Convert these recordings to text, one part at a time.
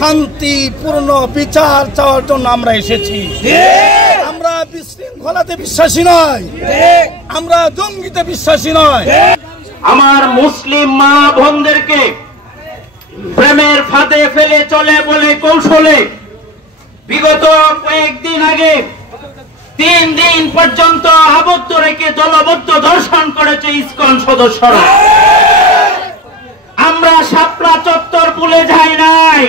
শান্তিপূর্ণ বিচার চাওয়ার জন্য আমরা এসেছি। আমরা বিশৃঙ্খলাতে বিশ্বাসী নয়, আমরা জঙ্গিতে বিশ্বাসী নয়। আমার মুসলিম মা বোনদেরকে প্রেমের ফাঁদে ফেলে চলে বলে কৌশলে বিগত কয়েকদিন আগে 3 দিন পর্যন্ত আবদ্ধ রেখে দলবদ্ধ দর্শন করেছে ইসকন সদস্যরা। আমরা শাপলা চত্বর ভুলে যাই নাই,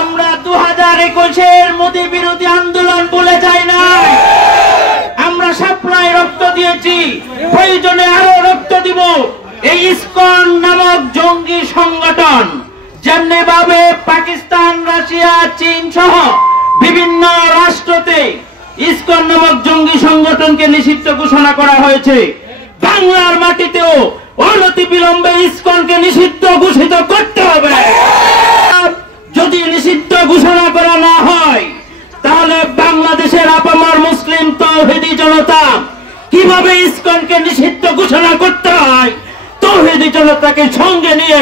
আমরা 2021-এর মোদী বিরোধী আন্দোলন ভুলে যাই নাই। আমরা শাপলায় রক্ত দিয়েছি, প্রয়োজনে আরো রক্ত দিব। এই ইসকন নামক জঙ্গি সংগঠন যেমনি ভাবে পাকিস্তান, রাশিয়া, চীন সহ বিভিন্ন রাষ্ট্রতে ইসকন নামক জঙ্গি সংগঠনকে নিষিদ্ধ ঘোষণা করা হয়েছে, বাংলার মাটিতেও অনতিবিলম্বে ইসকনকে নিষিদ্ধ ঘোষিত করতে হবে। যদি নিষিদ্ধ ঘোষণা করা না হয় তাহলে বাংলাদেশের আপামর মুসলিম তাওহীদি জনতা কিভাবে ইসকনকে নিষিদ্ধ ঘোষণা করতে হয়, তাওহীদি জনতাকে সঙ্গে নিয়ে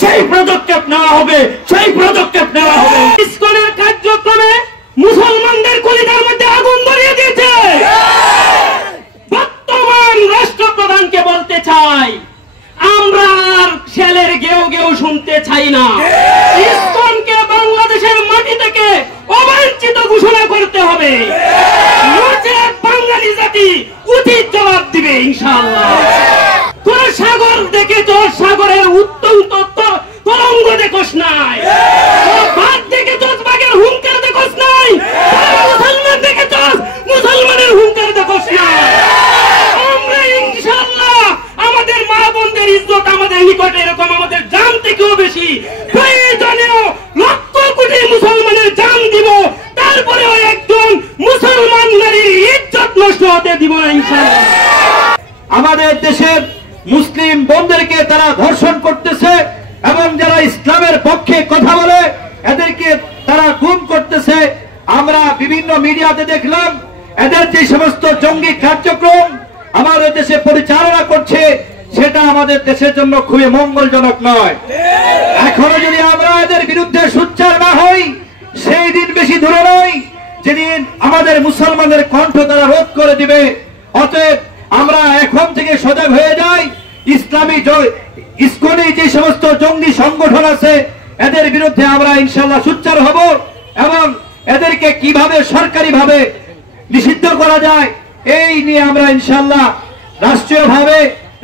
সেই পদক্ষেপ নেওয়া হবে, সেই পদক্ষেপ নেওয়া হবে। ইসকনের কার্যক্রমে মুসলমানদের কলিজার মধ্যে আগুন ধরিয়ে দিয়েছে। বর্তমান রাষ্ট্রপ্রধানকে বলতে চাই, আমরা আর শেলের গেউ গেউ শুনতে চাই না। ইসকনকে বাংলাদেশের মাটি থেকে অবাঞ্ছিত ঘোষণা করতে হবে, নচেৎ বাঙালি জাতি উচিত জবাব দিবে ইনশাআল্লাহ। তোর সাগর দেখেছ, সাগরের উত্তন্ত তরঙ্গ দেখোস নাই, বাঘ দেখেছ, বাঘের হুঙ্কার দেখোস নাই, মুসলমান দেখেছ, মুসলমানের হুঙ্কার দেখোস নাই। আমরা ইনশাআল্লাহ আমাদের মা বোনদের ইজ্জত আমাদের নিকটে এরকম আমাদের জান থেকেও বেশি, প্রয়োজনেও লক্ষ কোটি মুসলমানের জান দিব, তারপরেও একজন মুসলমান নারীর ইজ্জত নষ্ট হতে দিব না ইনশাআল্লাহ। আমাদের দেশের মুসলিম বোনদেরকে তারা ধর্ষণ করতেছে এবং যারা ইসলামের পক্ষে কথা বলে এদেরকে তারা গুম করতেছে। আমরা বিভিন্ন মিডিয়াতে দেখলাম এদের যে সমস্ত জঙ্গি কার্যক্রম আমাদের দেশে পরিচালনা করছে, সেটা আমাদের দেশের জন্য খুবই মঙ্গলজনক নয়। এখনো যদি আমরা এদের বিরুদ্ধে সোচ্চার না হই, সেই দিন বেশি দূরে নয় যেদিন আমাদের মুসলমানদের কণ্ঠ তারা রোধ করে দিবে। অতএব আমরা এখন থেকে সজাগ হয়ে যাই। ইসলামী ইসকনে যে সমস্ত জঙ্গি সংগঠন আছে এদের বিরুদ্ধে আমরা ইনশাআল্লাহ সোচ্চার হব এবং এদেরকে কিভাবে সরকারিভাবে নিষিদ্ধ করা যায় এই নিয়ে আমরা ইনশাআল্লাহ রাষ্ট্রীয়ভাবে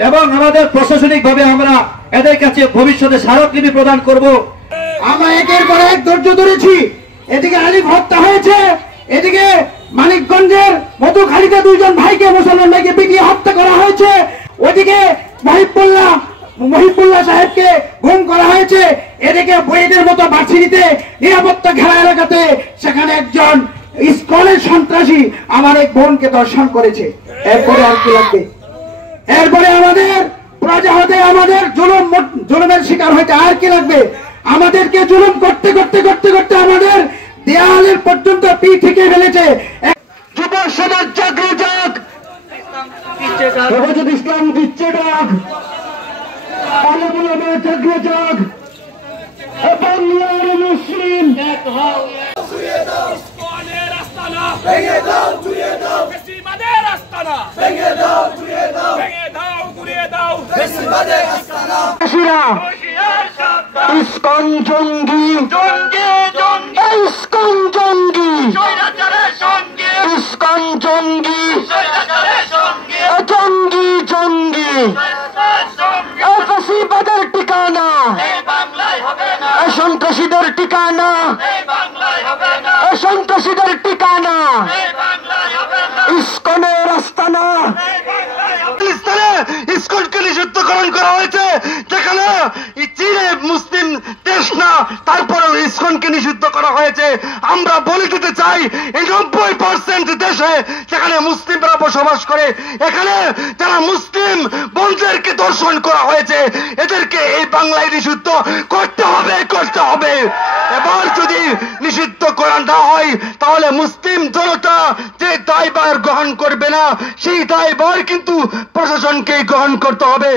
এবং আমাদের প্রশাসনিকভাবে আমরা এদের কাছে ভবিষ্যতে স্মারকলিপি প্রদান করব। আমরা একের পর এক ধৈর্য ধরেছি। এদিকে আলিফ হত্যা হয়েছে, এদিকে মানিকগঞ্জের মধুখালীতে 2 জন ভাইকে, মুসলমান ভাইকে পিটিয়ে হত্যা করা হয়েছে, ওদিকে মহিবুল্লাহ সাহেবকে গুম করা হয়েছে, এদিকে বইয়ের মতো ভার্সিটিতে নিরাপত্তা ঘেরা এলাকাতে সেখানে একজন ইসকনের সন্ত্রাসী আমার এক বোনকে ধর্ষণ করেছে। এরপরে আর কি লাগবে? এরপরে আমাদের প্রজা হতে আমাদের জুলুমের শিকার হইতে আর কি লাগবে? আমাদেরকে জুলুম করতে করতে করতে করতে আমাদের দেয়ালের পর্যন্ত পিঠ থেকে ফেলেছে। যুব সমাজ জাগরে যাক, হেফাজত ইসলাম দিচ্ছে ডাক, আলেম ওলামা জাগরে যাক, বাংলার মুসলিম ভেঙে দাও, ঘুরিয়ে দাও, বেশিবাদের আস্তানা ভেঙে দাও, ঘুরিয়ে দাও, ভেঙে দাও, ঘুরিয়ে দাও, বেশিবাদের আস্তানা। ইসকন জঙ্গি, জঙ্গি জঙ্গি, ইসকন জঙ্গি, স্বৈরাচারের সঙ্গে, ইসকন জঙ্গি, স্বৈরাচারের সঙ্গে, জঙ্গি জঙ্গি, বেশিবাদের ঠিকানা এই বাংলায় হবে না, সন্ত্রাসীদের ঠিকানা এই বাংলায় হবে না, সন্ত্রাসীদের ঠিকানা এই বাংলায় হবে না, ইসকনের আস্তানা ইসকনকে নিষিদ্ধকরণ করা হয়েছে, যেখানে চীনে মুসলিম দেশ না, তারপরেও ইসকনকে নিষিদ্ধ করা হয়েছে। আমরা বলে দিতে চাই এই 90% দেশে যেখানে মুসলিমরা বসবাস করে, এখানে যারা মুসলিম বোনদেরকে ধর্ষণ করা হয়েছে এদেরকে এই বাংলায় নিষিদ্ধ করতে হবে, করতে হবে। এবার যদি নিষিদ্ধ করা না হয় তাহলে মুসলিম জনতা যে দায়ভার গ্রহণ করবে না, সেই দায়ভার কিন্তু প্রশাসনকে গ্রহণ করতে হবে।